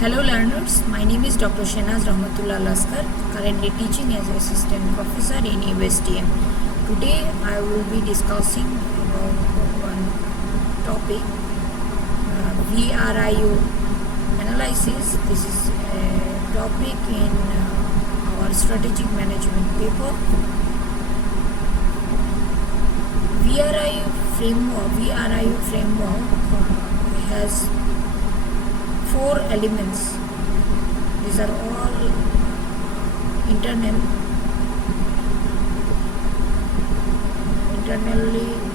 Hello learners, my name is Dr. Shenaz Rahmatullah Laskar, currently teaching as assistant professor in USTM. Today I will be discussing about one topic, vrio analysis. This is a topic in our strategic management paper. vrio framework has 4 elements. These are all internally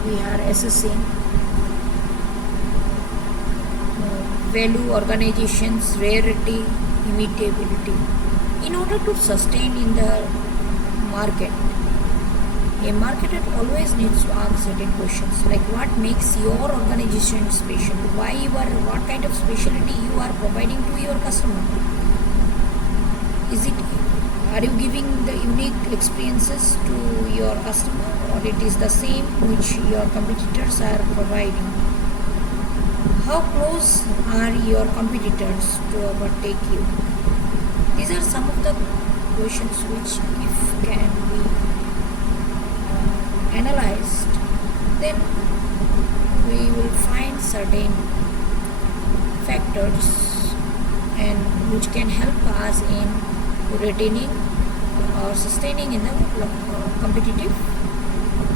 we are assessing value, organizations, rarity, immutability. In order to sustain in the market, a marketer always needs to ask certain questions like what makes your organization special, what kind of specialty you are providing to your customer. Are you giving the unique experiences to your customer, or it is the same which your competitors are providing? How close are your competitors to overtake you? These are some of the questions which, if can be analyzed, then we will find certain factors and which can help us in retaining or sustaining in the competitive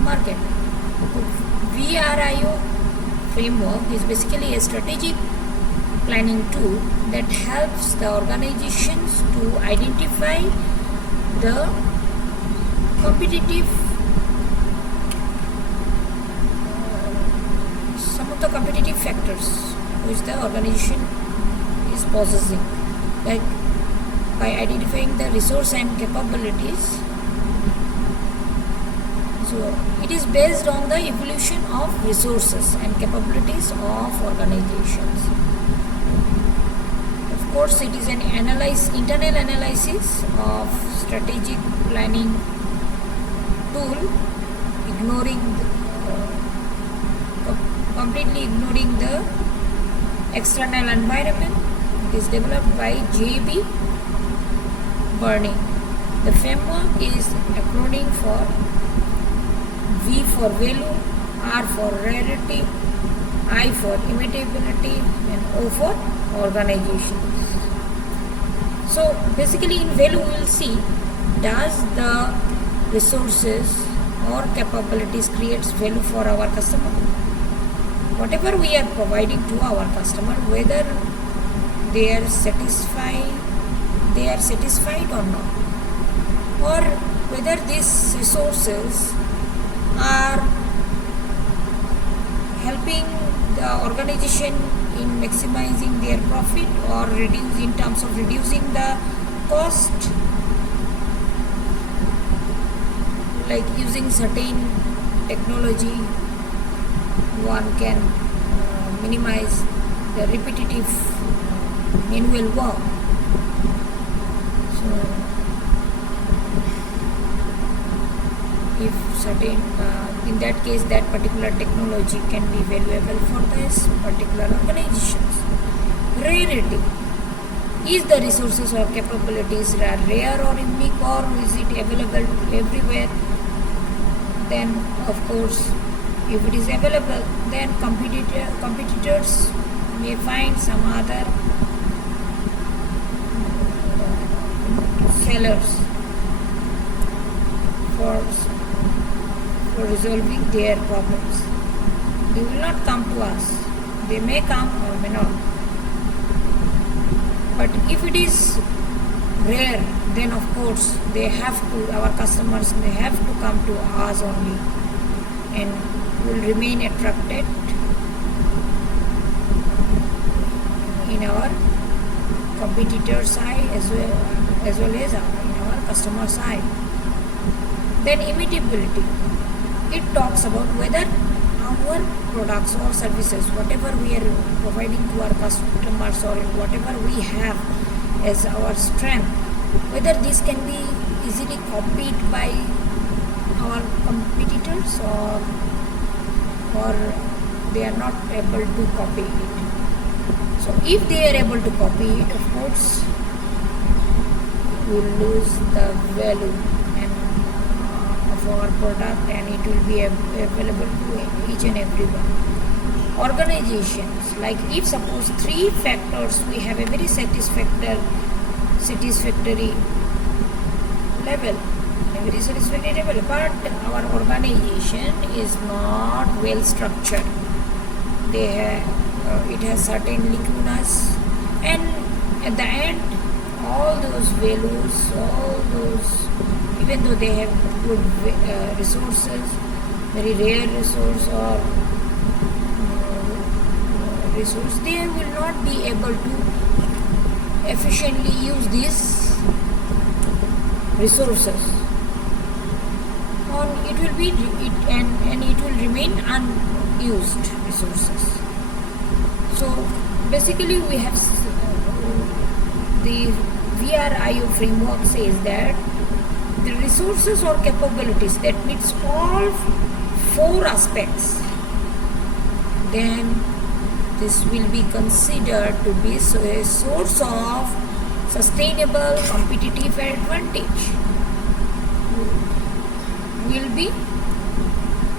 market. vrio framework is basically a strategic planning tool that helps the organizations to identify the competitive factors which the organization is possessing, like by identifying the resource and capabilities. So it is based on the evolution of resources and capabilities of organizations. Of course, it is an internal analysis of strategic planning tool, completely ignoring the external environment. It is developed by J.B. Burney. The framework is acronym for V for value, R for rarity, I for immutability, and O for organizations. So basically in value we will see, does the resources or capabilities creates value for our customer? Whatever we are providing to our customer, whether they are satisfied or not, or whether these resources are helping the organization in maximizing their profit or in terms of reducing the cost, like using certain technology one can minimize the repetitive manual work. So if certain in that case that particular technology can be valuable for this particular organizations. Rarity, is the resources or capabilities rare or unique, or is it available everywhere? Then of course, if it is available, then competitors may find some other sellers for resolving their problems. They will not come to us. They may come or may not. But if it is rare, then of course our customers may have to come to us only and will remain attracted in our competitor side as well as in our customer side. Then immutability, it talks about whether our products or services, whatever we are providing to our customers or whatever we have as our strength, whether this can be easily copied by our competitors or they are not able to copy it. So So if they are able to copy it, of course, we'll lose the value and of our product, and it will be available to each and everyone. Organizations, like if suppose 3 factors, we have a very satisfactory level, but our organization is not well structured. They have, it has certain lacunas, and at the end, all those values, even though they have good resources, very rare resource or resource, they will not be able to efficiently use these resources. It will be and it will remain unused resources. So basically, we have the vrio framework says that the resources or capabilities that meets all 4 aspects, then this will be considered to be a source of sustainable competitive advantage. Will be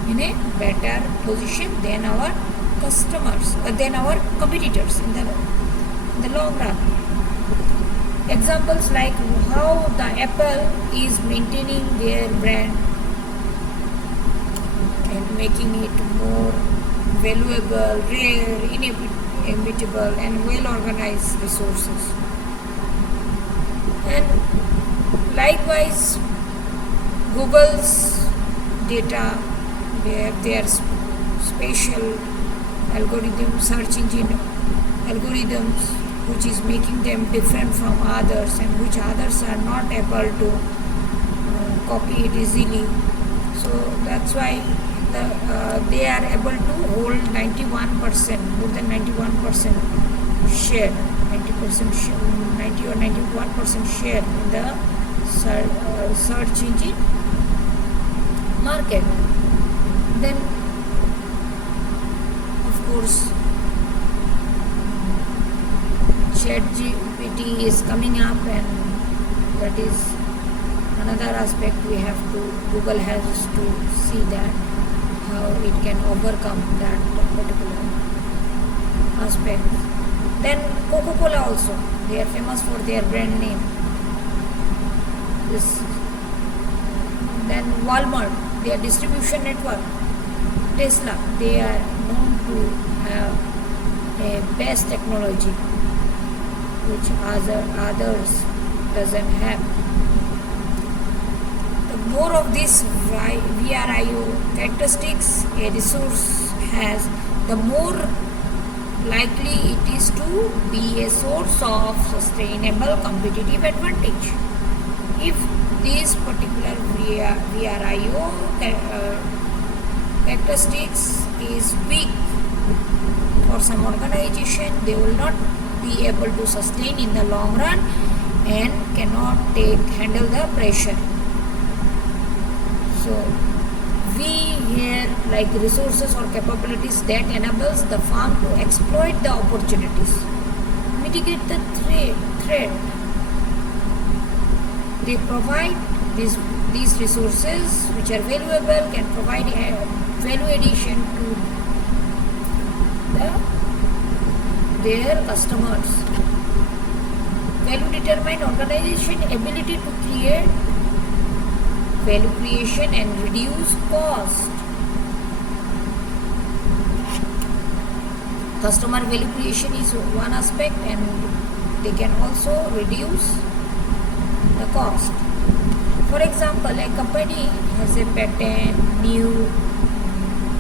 in a better position than our customers, than our competitors in the long run. Examples like how the Apple is maintaining their brand and making it more valuable, rare, inimitable, and well-organized resources. And likewise, Google's data, they have their spatial algorithm, search engine algorithms, which is making them different from others, and which others are not able to copy it easily. So that's why they are able to hold 91%, more than 91% share, 90 or 91% share in the search engine market. Then, of course, ChatGPT is coming up, and that is another aspect we have to, Google has to see that how it can overcome that particular aspect. Then Coca-Cola also, they are famous for their brand name. Then Walmart, their distribution network. Tesla, they are known to have a best technology which others doesn't have. The more of this vrio characteristics a resource has, the more likely it is to be a source of sustainable competitive advantage. If this particular vrio characteristics is weak for some organization, they will not be able to sustain in the long run and cannot handle the pressure. So we here like resources or capabilities that enables the farm to exploit the opportunities, mitigate the threat. They provide these resources which are valuable, can provide a value addition to their customers. Value determine organization ability to create value creation and reduce cost. Customer value creation is one aspect, and they can also reduce the cost. For example, a company has a patent,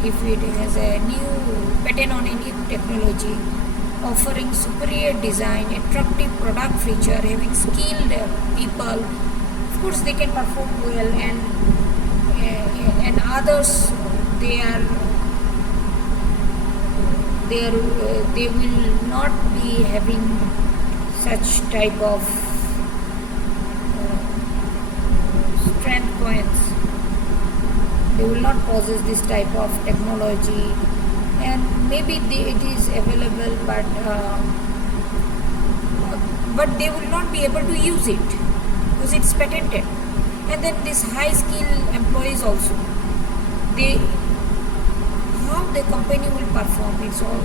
if it has a new patent on a new technology, offering superior design, attractive product feature, having skilled people, of course they can perform well, and others they will not be having such type of strength points. They will not possess this type of technology, and maybe it is available, but but they will not be able to use it because it's patented. And then these high skill employees also, they, how the company will perform, it's all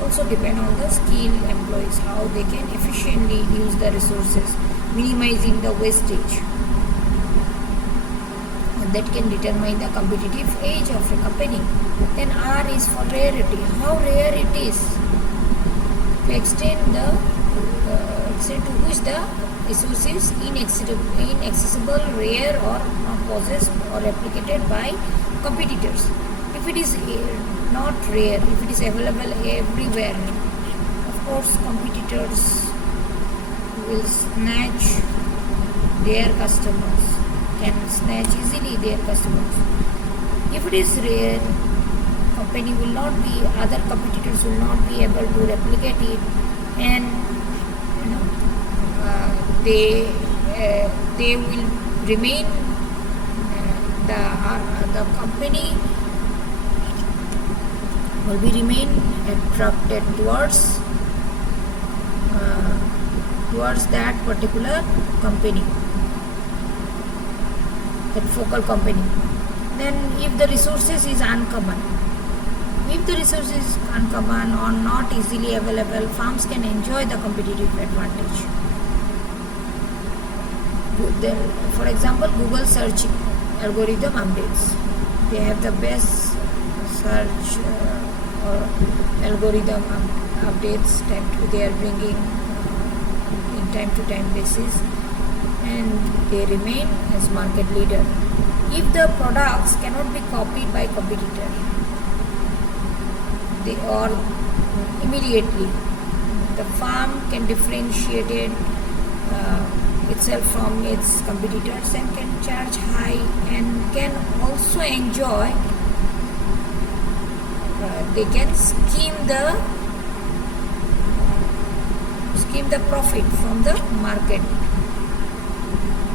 also depend on the skilled employees, how they can efficiently use the resources, minimizing the wastage. And that can determine the competitive edge of a company. Then R is for rarity, how rare it is, to extend to which the resource is inaccessible, rare, or not possessed or replicated by competitors. If it is not rare, if it is available everywhere, of course competitors will snatch their customers, can snatch easily their customers. If it is rare, company will not be, other competitors will not be able to replicate it, and they will remain, the company will be remain attracted towards that particular company, that focal company. Then if the resources is uncommon, or not easily available, firms can enjoy the competitive advantage. For example, Google search algorithm updates, they have the best search or algorithm updates that they are bringing in time to time basis, and they remain as market leader. If the products cannot be copied by competitor, they or immediately, the firm can differentiate it itself from its competitors and can charge high, and can also enjoy, they can scheme the profit from the market.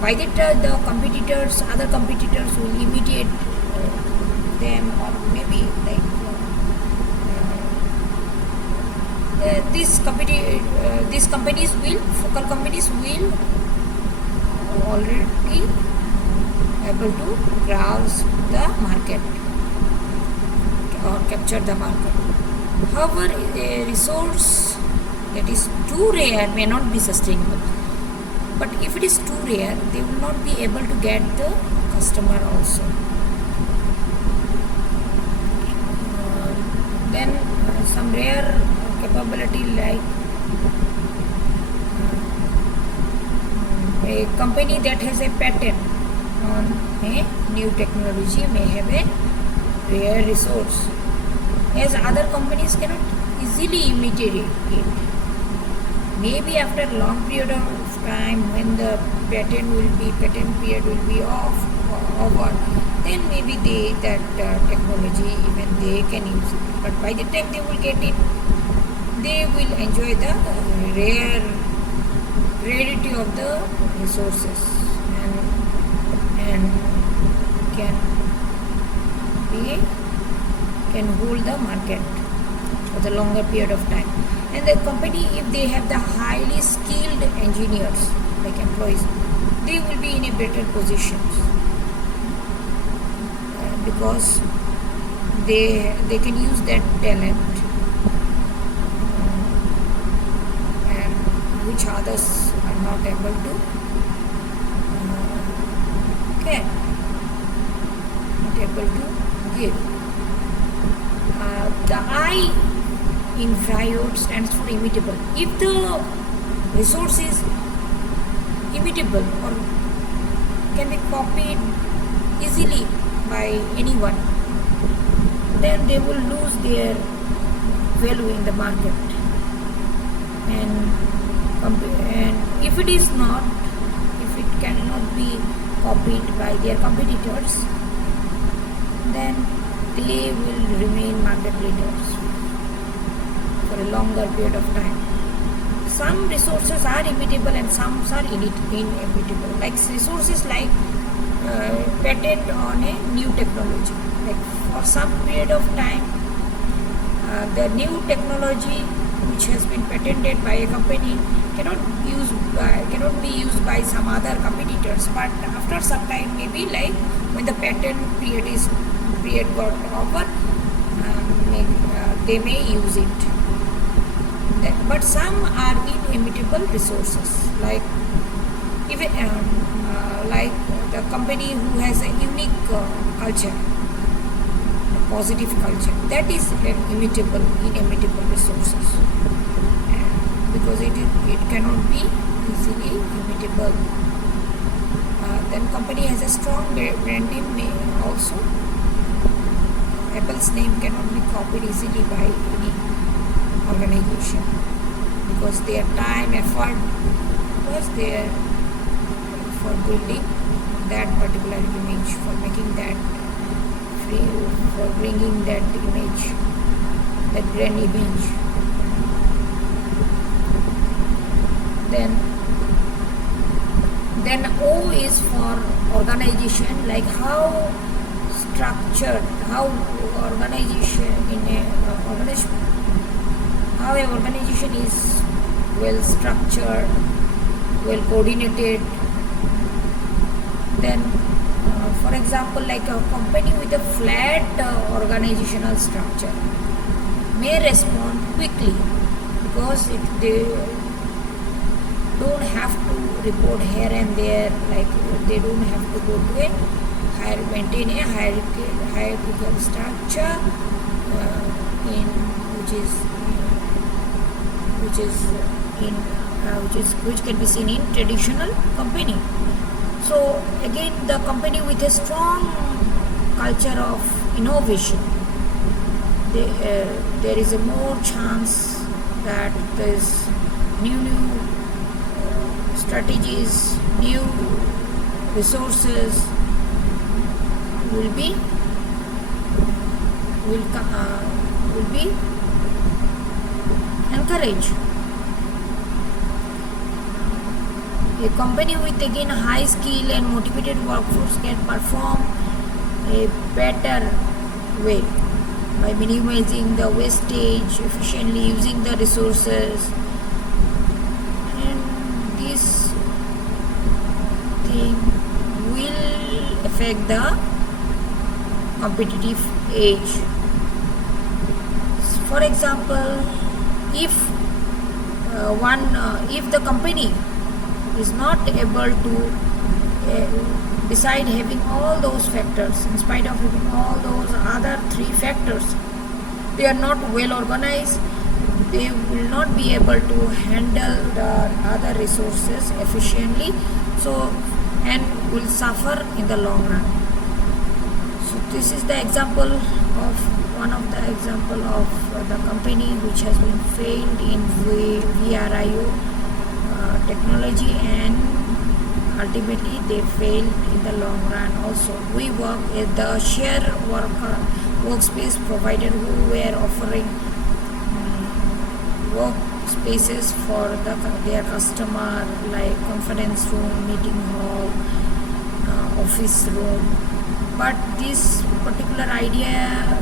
By the time the other competitors will imitate them, or maybe like these companies will, focal companies will already able to grasp the market or capture the market. However, a resource that is too rare may not be sustainable. But if it is too rare, they will not be able to get the customer also. Then some rare capability, like a company that has a patent on a new technology may have a rare resource, as other companies cannot easily imitate it. Maybe after a long period of time, when the patent period will be over, then maybe that technology even they can use it. But by the time they will get it, they will enjoy the rarity of the resources, and can hold the market for the longer period of time. And the company, if they have the highly skilled engineers like employees, they will be in a better position, because they can use that talent, and which others are not able to give. The I in vrio stands for imitable. If the resource is imitable or can be copied easily by anyone, then they will lose their value in the market. And if it is not, if it cannot be copied by their competitors, then they will remain market leaders for a longer period of time. Some resources are imitable and some are inimitable. Like resources like patent on a new technology. Like for some period of time, the new technology which has been patented by a company cannot be used by some other competitors, but after some time, maybe like when the patent period got over, they may use it. But some are inimitable resources, like even like the company who has a unique culture, a positive culture, that is an inimitable resources, because it cannot be easily imitable. Then company has a strong brand name also. Apple's name cannot be copied easily by any organization, because their time, effort was there for building that particular image, for making that for bringing that image, that brand image. Then O is for organization, like how structured, how organization how an organization is well structured, well coordinated. Then for example, like a company with a flat organizational structure may respond quickly, because they don't have to report here and there, like they don't have to go to maintain a hierarchical structure which can be seen in traditional company. So again, the company with a strong culture of innovation, there is a more chance that there's new strategies, new resources will be encouraged. A company with again high skill and motivated workforce can perform a better way by minimizing the wastage, efficiently using the resources, and this thing will affect the competitive edge. For example, if the company is not able to, beside having all those factors, in spite of having all those other three factors, they are not well organized, they will not be able to handle the other resources efficiently, and will suffer in the long run. So this is the one of the example of the company which has been failed in vrio technology, and ultimately they failed in the long run also. We work at the share workspace provider who were offering workspaces for their customer, like conference room, meeting hall, office room. But this particular idea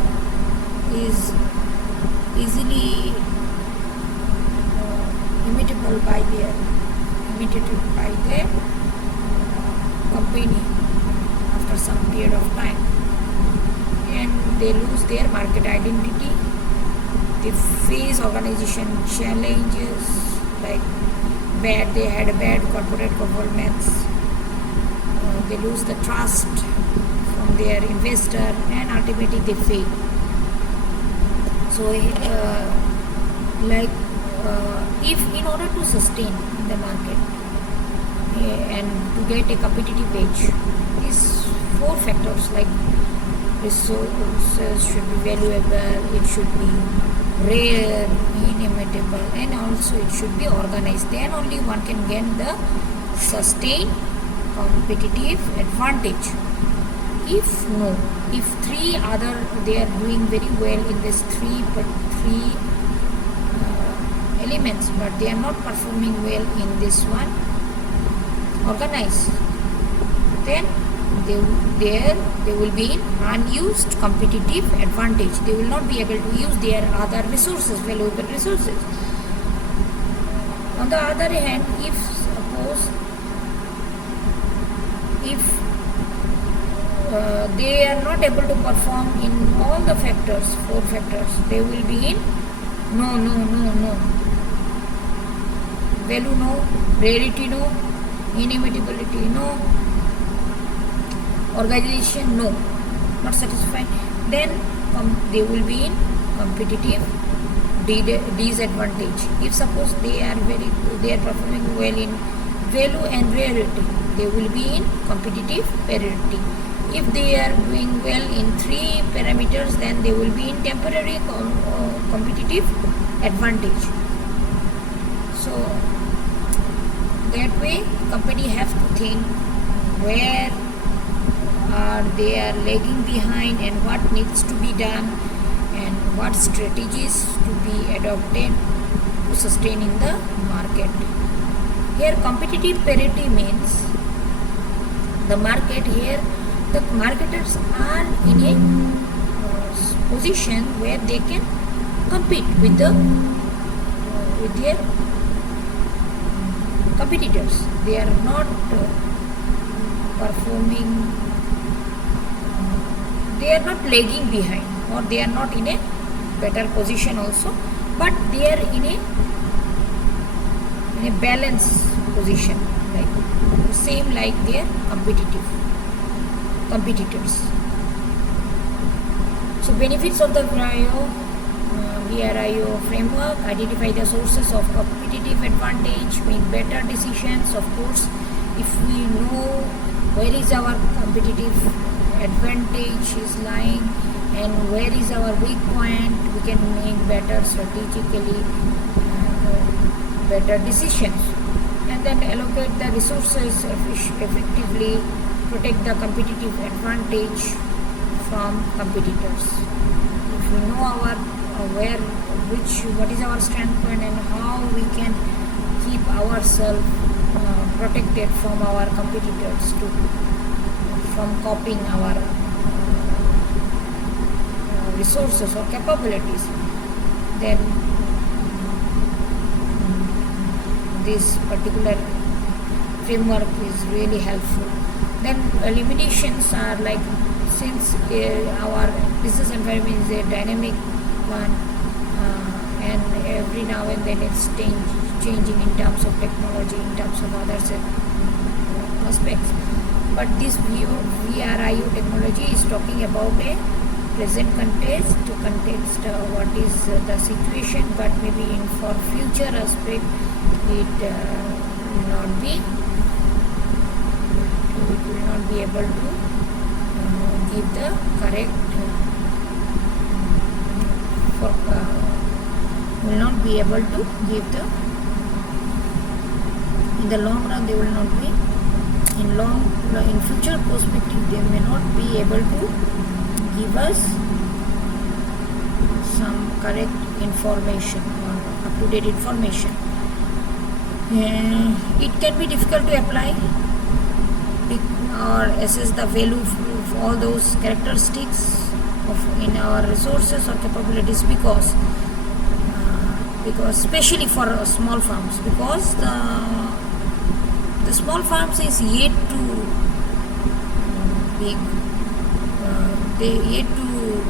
is easily imitated by their company after some period of time, and they lose their market identity. They face organization challenges, like they had a bad corporate governance. They lose the trust from their investor, and ultimately they fail. So if in order to sustain in the market and to get a competitive edge, these four factors, like resources should be valuable, it should be rare, inimitable, and also it should be organized, then only one can gain the sustained competitive advantage. If they are doing very well in these three elements, but they are not performing well in this one, organized, then they will be in unused competitive advantage. They will not be able to use their other resources, valuable resources. On the other hand, if suppose if they are not able to perform in all the factors, 4 factors, they will be in no. Value no, rarity no, inimitability no, organization no, not satisfied. Then they will be in competitive disadvantage. If suppose they are performing well in value and rarity, they will be in competitive parity. If they are doing well in 3 parameters, then they will be in temporary competitive advantage. So that way company have to think where they are lagging behind and what needs to be done and what strategies to be adopted to sustain in the market. Here competitive parity means the market, here the marketers are in a position where they can compete with their competitors. They are not performing, they are not lagging behind, or they are not in a better position also, but they are in a balanced position, like same like their competitors. So benefits of the VRIO framework: identify the sources of competitive advantage, make better decisions. Of course, if we know where is our competitive advantage is lying and where is our weak point, we can make better strategically better decisions, and then allocate the resources effectively, protect the competitive advantage from competitors. If we know our what is our standpoint and how we can keep ourselves protected from our competitors from copying our resources or capabilities, then this particular framework is really helpful. Then limitations are like, since our business environment is a dynamic one, and every now and then it's changing in terms of technology, in terms of other aspects. But this VRIO technology is talking about a present context, what is the situation, but maybe in for future aspect it will not be able to give the correct will not be able to give the, in the long run they will not be, in future perspective they may not be able to give us some correct information or up-to-date information. It can be difficult to apply or assess the value of all those characteristics in our resources or capabilities, because especially for small farms, because the small farms is yet to they yet to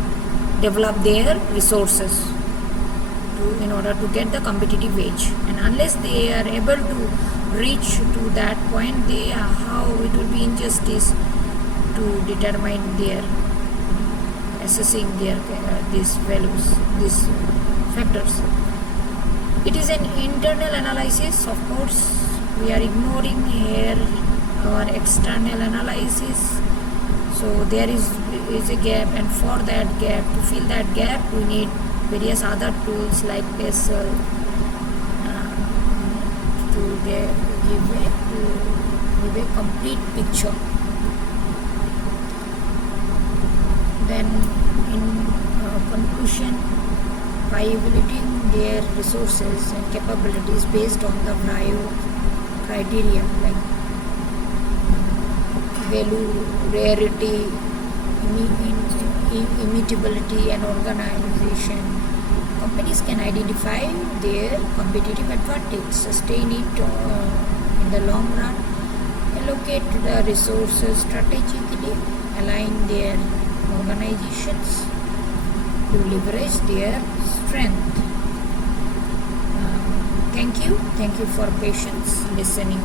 develop their resources in order to get the competitive edge, and unless they are able to reach to that point, how it will be injustice to determine their assessing their these values, these factors. It is an internal analysis, of course. We are ignoring here our external analysis. So there is a gap, and for that gap, to fill that gap, we need various other tools like PESL to give a complete picture. Then in conclusion, by evaluating their resources and capabilities based on the vrio criteria like value, rarity, immutability and organization, company companies can identify their competitive advantage, sustain it in the long run, allocate the resources strategically, align their organizations to leverage their strength. Thank you for patience listening.